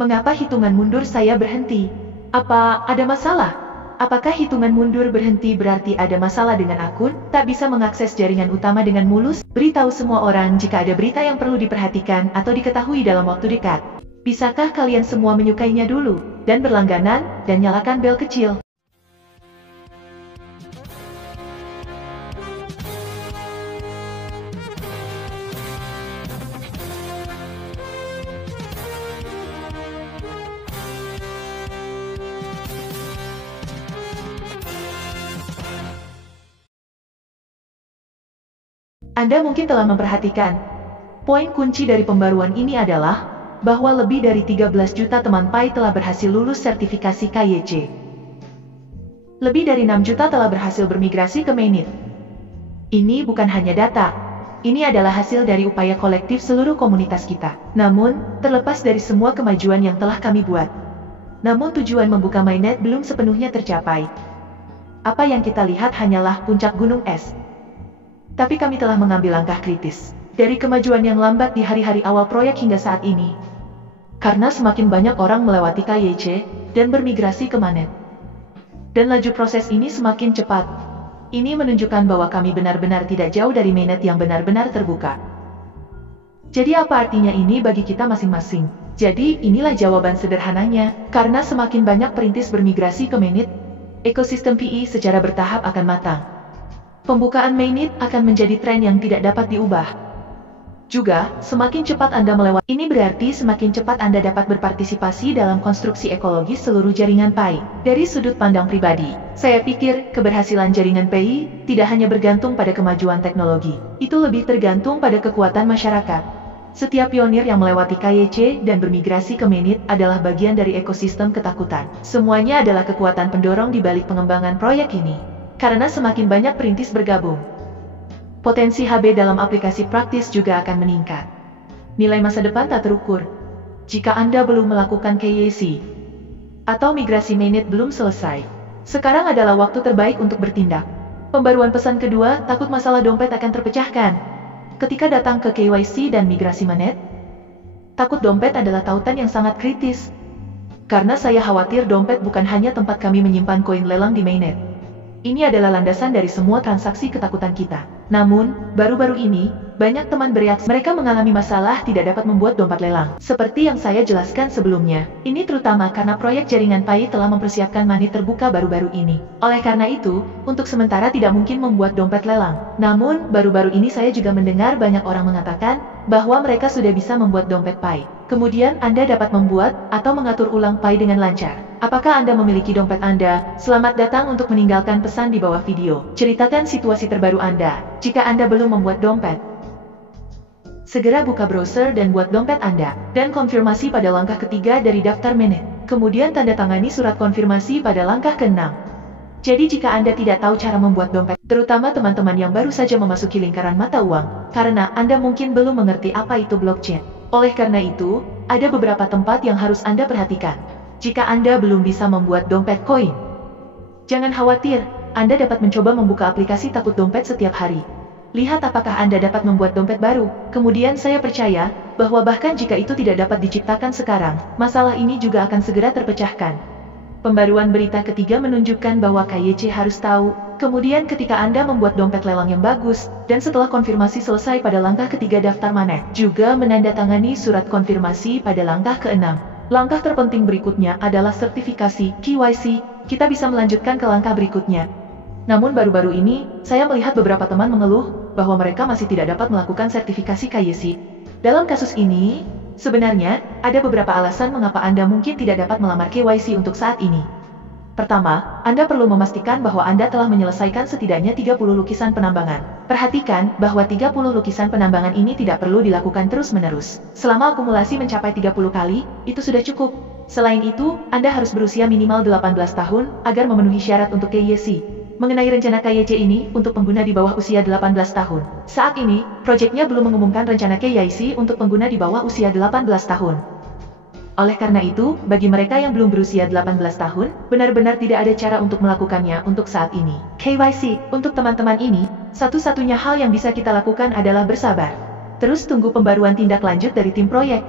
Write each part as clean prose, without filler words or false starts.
Mengapa hitungan mundur saya berhenti? Apa ada masalah? Apakah hitungan mundur berhenti berarti ada masalah dengan akun? Tak bisa mengakses jaringan utama dengan mulus? Beritahu semua orang jika ada berita yang perlu diperhatikan atau diketahui dalam waktu dekat. Bisakah kalian semua menyukainya dulu, dan berlangganan, dan nyalakan bel kecil? Anda mungkin telah memperhatikan, poin kunci dari pembaruan ini adalah bahwa lebih dari 13 juta teman Pi telah berhasil lulus sertifikasi KYC. Lebih dari 6 juta telah berhasil bermigrasi ke mainnet. Ini bukan hanya data, ini adalah hasil dari upaya kolektif seluruh komunitas kita. Namun, terlepas dari semua kemajuan yang telah kami buat, namun tujuan membuka mainnet belum sepenuhnya tercapai. Apa yang kita lihat hanyalah puncak gunung es. Tapi kami telah mengambil langkah kritis dari kemajuan yang lambat di hari-hari awal proyek hingga saat ini. Karena semakin banyak orang melewati KYC dan bermigrasi ke mainnet. Dan laju proses ini semakin cepat. Ini menunjukkan bahwa kami benar-benar tidak jauh dari mainnet yang benar-benar terbuka. Jadi apa artinya ini bagi kita masing-masing? Jadi inilah jawaban sederhananya. Karena semakin banyak perintis bermigrasi ke mainnet, ekosistem PI secara bertahap akan matang. Pembukaan mainnet akan menjadi tren yang tidak dapat diubah. Juga, semakin cepat Anda melewati ini berarti semakin cepat Anda dapat berpartisipasi dalam konstruksi ekologis seluruh jaringan Pi. Dari sudut pandang pribadi, saya pikir keberhasilan jaringan Pi tidak hanya bergantung pada kemajuan teknologi. Itu lebih tergantung pada kekuatan masyarakat. Setiap pionir yang melewati KYC dan bermigrasi ke mainnet adalah bagian dari ekosistem ketakutan. Semuanya adalah kekuatan pendorong di balik pengembangan proyek ini. Karena semakin banyak perintis bergabung, potensi HB dalam aplikasi praktis juga akan meningkat. Nilai masa depan tak terukur. Jika Anda belum melakukan KYC atau migrasi mainnet belum selesai, sekarang adalah waktu terbaik untuk bertindak. Pembaruan pesan kedua, takut masalah dompet akan terpecahkan. Ketika datang ke KYC dan migrasi mainnet, takut dompet adalah tautan yang sangat kritis. Karena saya khawatir dompet bukan hanya tempat kami menyimpan koin lelang di mainnet. Ini adalah landasan dari semua transaksi ketakutan kita. Namun, baru-baru ini, banyak teman bereaksi. Mereka mengalami masalah tidak dapat membuat dompet lelang. Seperti yang saya jelaskan sebelumnya, ini terutama karena proyek jaringan Pi telah mempersiapkan mainnet terbuka baru-baru ini. Oleh karena itu, untuk sementara tidak mungkin membuat dompet lelang. Namun, baru-baru ini saya juga mendengar banyak orang mengatakan bahwa mereka sudah bisa membuat dompet Pi. Kemudian Anda dapat membuat atau mengatur ulang Pi dengan lancar. Apakah Anda memiliki dompet Anda? Selamat datang untuk meninggalkan pesan di bawah video. Ceritakan situasi terbaru Anda. Jika Anda belum membuat dompet, segera buka browser dan buat dompet Anda, dan konfirmasi pada langkah ketiga dari daftar mainnet. Kemudian tanda tangani surat konfirmasi pada langkah ke-6. Jadi jika Anda tidak tahu cara membuat dompet, terutama teman-teman yang baru saja memasuki lingkaran mata uang, karena Anda mungkin belum mengerti apa itu blockchain. Oleh karena itu, ada beberapa tempat yang harus Anda perhatikan. Jika Anda belum bisa membuat dompet koin, jangan khawatir, Anda dapat mencoba membuka aplikasi takut dompet setiap hari. Lihat apakah Anda dapat membuat dompet baru. Kemudian saya percaya bahwa bahkan jika itu tidak dapat diciptakan sekarang, masalah ini juga akan segera terpecahkan. Pembaruan berita ketiga menunjukkan bahwa KYC harus tahu, kemudian ketika Anda membuat dompet lelang yang bagus, dan setelah konfirmasi selesai pada langkah ketiga daftar mainnet, juga menandatangani surat konfirmasi pada langkah ke-6. Langkah terpenting berikutnya adalah sertifikasi KYC. Kita bisa melanjutkan ke langkah berikutnya. Namun baru-baru ini, saya melihat beberapa teman mengeluh bahwa mereka masih tidak dapat melakukan sertifikasi KYC. Dalam kasus ini, sebenarnya, ada beberapa alasan mengapa Anda mungkin tidak dapat melamar KYC untuk saat ini. Pertama, Anda perlu memastikan bahwa Anda telah menyelesaikan setidaknya 30 lukisan penambangan. Perhatikan bahwa 30 lukisan penambangan ini tidak perlu dilakukan terus-menerus. Selama akumulasi mencapai 30 kali, itu sudah cukup. Selain itu, Anda harus berusia minimal 18 tahun agar memenuhi syarat untuk KYC. Mengenai rencana KYC ini untuk pengguna di bawah usia 18 tahun. Saat ini, proyeknya belum mengumumkan rencana KYC untuk pengguna di bawah usia 18 tahun. Oleh karena itu, bagi mereka yang belum berusia 18 tahun, benar-benar tidak ada cara untuk melakukannya untuk saat ini. KYC, untuk teman-teman ini, satu-satunya hal yang bisa kita lakukan adalah bersabar. Terus tunggu pembaruan tindak lanjut dari tim proyek.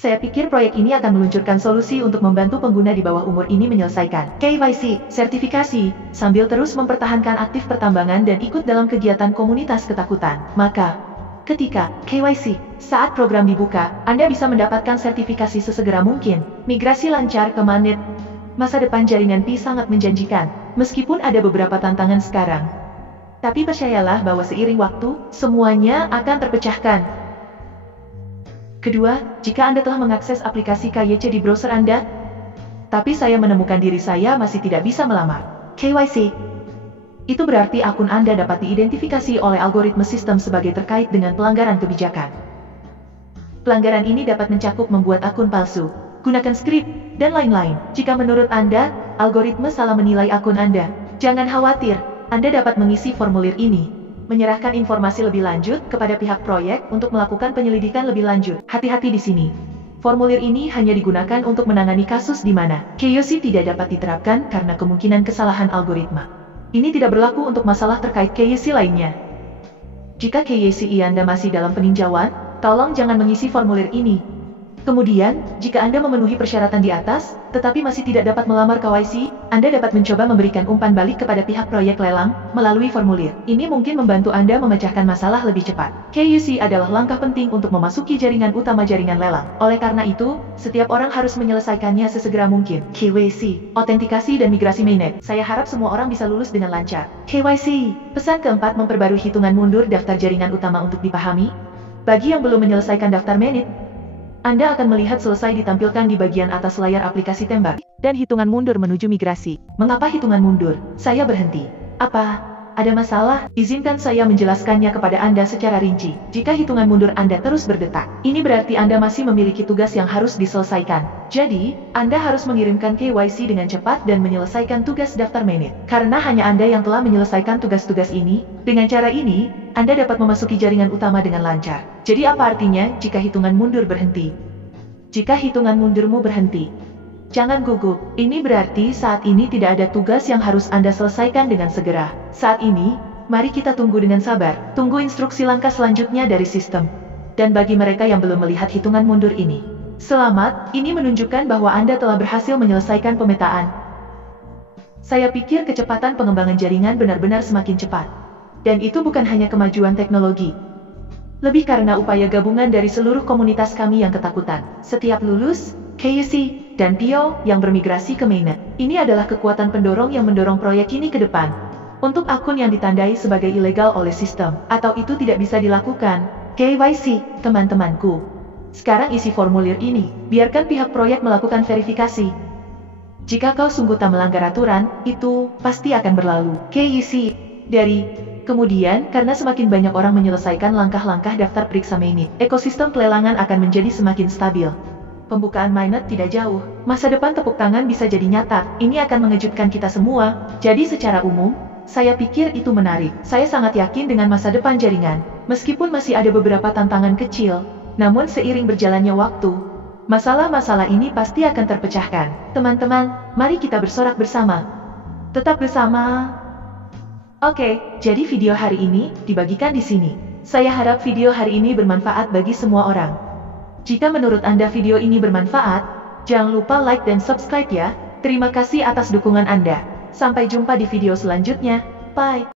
Saya pikir proyek ini akan meluncurkan solusi untuk membantu pengguna di bawah umur ini menyelesaikan KYC, sertifikasi, sambil terus mempertahankan aktif pertambangan dan ikut dalam kegiatan komunitas ketakutan. Maka, ketika KYC, saat program dibuka, Anda bisa mendapatkan sertifikasi sesegera mungkin. Migrasi lancar ke mainnet. Masa depan jaringan Pi sangat menjanjikan, meskipun ada beberapa tantangan sekarang. Tapi percayalah bahwa seiring waktu, semuanya akan terpecahkan. Kedua, jika Anda telah mengakses aplikasi KYC di browser Anda, tapi saya menemukan diri saya masih tidak bisa melamar KYC, itu berarti akun Anda dapat diidentifikasi oleh algoritma sistem sebagai terkait dengan pelanggaran kebijakan. Pelanggaran ini dapat mencakup membuat akun palsu, gunakan skrip, dan lain-lain. Jika menurut Anda, algoritma salah menilai akun Anda, jangan khawatir, Anda dapat mengisi formulir ini. Menyerahkan informasi lebih lanjut kepada pihak proyek untuk melakukan penyelidikan lebih lanjut. Hati-hati di sini. Formulir ini hanya digunakan untuk menangani kasus di mana KYC tidak dapat diterapkan karena kemungkinan kesalahan algoritma. Ini tidak berlaku untuk masalah terkait KYC lainnya. Jika KYC Anda masih dalam peninjauan, tolong jangan mengisi formulir ini. Kemudian, jika Anda memenuhi persyaratan di atas, tetapi masih tidak dapat melamar KYC, Anda dapat mencoba memberikan umpan balik kepada pihak proyek lelang melalui formulir. Ini mungkin membantu Anda memecahkan masalah lebih cepat. KYC adalah langkah penting untuk memasuki jaringan utama jaringan lelang. Oleh karena itu, setiap orang harus menyelesaikannya sesegera mungkin. KYC, autentikasi dan migrasi mainnet. Saya harap semua orang bisa lulus dengan lancar. KYC. Pesan keempat, memperbarui hitungan mundur daftar jaringan utama untuk dipahami. Bagi yang belum menyelesaikan daftar mainnet, Anda akan melihat selesai ditampilkan di bagian atas layar aplikasi tembak, dan hitungan mundur menuju migrasi. Mengapa hitungan mundur? Saya berhenti. Apa? Ada masalah? Izinkan saya menjelaskannya kepada Anda secara rinci. Jika hitungan mundur Anda terus berdetak, ini berarti Anda masih memiliki tugas yang harus diselesaikan. Jadi, Anda harus mengirimkan KYC dengan cepat dan menyelesaikan tugas daftar mainnet. Karena hanya Anda yang telah menyelesaikan tugas-tugas ini, dengan cara ini, Anda dapat memasuki jaringan utama dengan lancar. Jadi apa artinya jika hitungan mundur berhenti? Jika hitungan mundurmu berhenti, jangan gugup. Ini berarti saat ini tidak ada tugas yang harus Anda selesaikan dengan segera. Saat ini, mari kita tunggu dengan sabar. Tunggu instruksi langkah selanjutnya dari sistem. Dan bagi mereka yang belum melihat hitungan mundur ini, selamat, ini menunjukkan bahwa Anda telah berhasil menyelesaikan pemetaan. Saya pikir kecepatan pengembangan jaringan benar-benar semakin cepat. Dan itu bukan hanya kemajuan teknologi. Lebih karena upaya gabungan dari seluruh komunitas kami yang ketakutan. Setiap lulus, KYC, dan PO yang bermigrasi ke mainnet. Ini adalah kekuatan pendorong yang mendorong proyek ini ke depan. Untuk akun yang ditandai sebagai ilegal oleh sistem, atau itu tidak bisa dilakukan, KYC, teman-temanku. Sekarang isi formulir ini, biarkan pihak proyek melakukan verifikasi. Jika kau sungguh tak melanggar aturan, itu pasti akan berlalu. KYC, dari kemudian, karena semakin banyak orang menyelesaikan langkah-langkah daftar periksa mainnet, ekosistem pelelangan akan menjadi semakin stabil. Pembukaan mainnet tidak jauh. Masa depan tepuk tangan bisa jadi nyata. Ini akan mengejutkan kita semua. Jadi secara umum, saya pikir itu menarik. Saya sangat yakin dengan masa depan jaringan. Meskipun masih ada beberapa tantangan kecil, namun seiring berjalannya waktu, masalah-masalah ini pasti akan terpecahkan. Teman-teman, mari kita bersorak bersama. Tetap bersama. Oke, jadi video hari ini dibagikan di sini. Saya harap video hari ini bermanfaat bagi semua orang. Jika menurut Anda video ini bermanfaat, jangan lupa like dan subscribe ya. Terima kasih atas dukungan Anda. Sampai jumpa di video selanjutnya. Bye.